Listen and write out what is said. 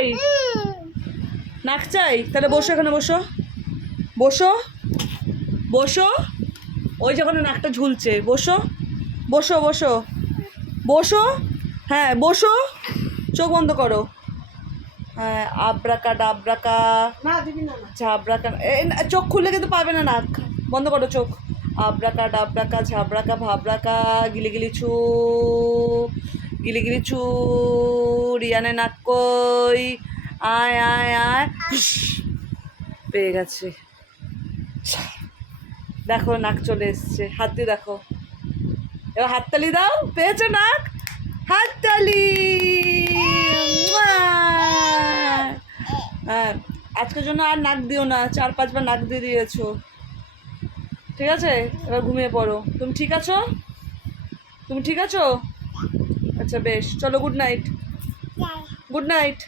চাই? নাক চাই? তাহলে বসো, এখানে বসো, বসো বসো। ওই যখন নাকটা ঝুলছে, বসো বসো বসো বসো। হ্যাঁ বসো, চোখ বন্ধ করো। হ্যাঁ, আব্রাকা ডাব্রাকা ঝাবরাকা। চোখ খুললে কিন্তু পাবে না, নাক বন্ধ করো, চোখ। আব্রাকা ডাব্রাকা ঝাবরাকা ভাবরাকা গিলিগিলি ছু, গিলিগিলি ছু। রিয়ানের নাক কই? আয় আয় আয়। পেয়ে গেছে। দেখো নাক চলে এসছে, হাত দিয়ে দেখো। এবার হাততালি দাও, পেয়েছো নাক? হাততালি। হ্যাঁ, আজকের জন্য আর নাক দিও না, 4-5 বার নাক দিয়ে দিয়েছো। ঠিক আছে, এবার ঘুমিয়ে পড়ো। তুমি ঠিক আছো? তুমি ঠিক আছো? আচ্ছা বেশ, চলো, গুড নাইট। Good night.